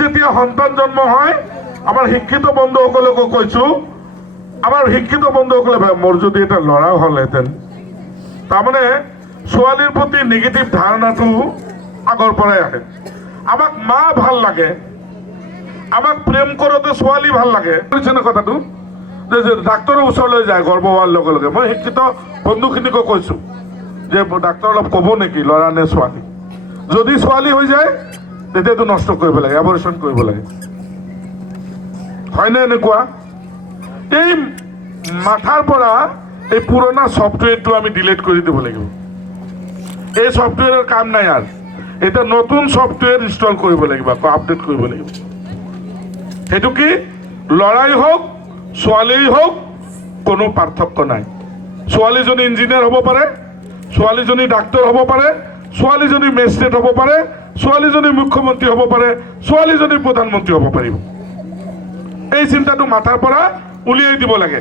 যেতিয়া সন্তান জন্ম হয় আমাৰ শিক্ষিত বন্ধুসকলকো কৈছো, আমাৰ শিক্ষিত বন্ধুসকলে মোৰ যদি এটা ল'ৰা হ'লহেঁতেন, তাৰমানে ছোৱালীৰ প্ৰতি নেগেটিভ ধাৰণাটো আগৰ পৰাই আহে। আমাক মা ভাল লাগে, আমাক প্ৰেম কৰোঁতে ছোৱালী ভাল লাগে। বুজিছেনে কথাটো? যে ডাক্তৰৰ ওচৰলৈ যায় গৰ্ভ হোৱাৰ লগে লগে। মই শিক্ষিত বন্ধুখিনিকো কৈছো যে ডাক্তৰ অলপ ক'ব নেকি ল'ৰা নে ছোৱালী। যদি ছোৱালী হৈ যায় তেতিয়াতো নষ্ট কৰিব লাগে, এবৰ্চন কৰিব লাগে। হয়নে এনেকুৱা? এই মাথাৰ পৰা এই পুৰণা ছফ্টৱেৰটো আমি ডিলিট কৰি দিব লাগিব। এই ছফ্টৱেৰৰ কাম নাই আৰু। এতিয়া নতুন ছফ্টৱেৰ ইনষ্টল কৰিব লাগিব, আকৌ আপডেট কৰিব লাগিব। সেইটো কি ল'ৰাই হওক ছোৱালীয়ে হওক কোনো পাৰ্থক্য নাই। ছোৱালীজনী ইঞ্জিনিয়াৰ হ'ব পাৰে, ছোৱালীজনী ডাক্তৰ হ'ব পাৰে, ছোৱালীজনী মেজিষ্ট্ৰেট হ'ব পাৰে, ছোৱালীজনী মুখ্যমন্ত্ৰী হ'ব পাৰে, ছোৱালীজনী প্ৰধানমন্ত্ৰী হ'ব পাৰিব। এই চিন্তাটো মাথাৰ পৰা উলিয়াই দিব লাগে।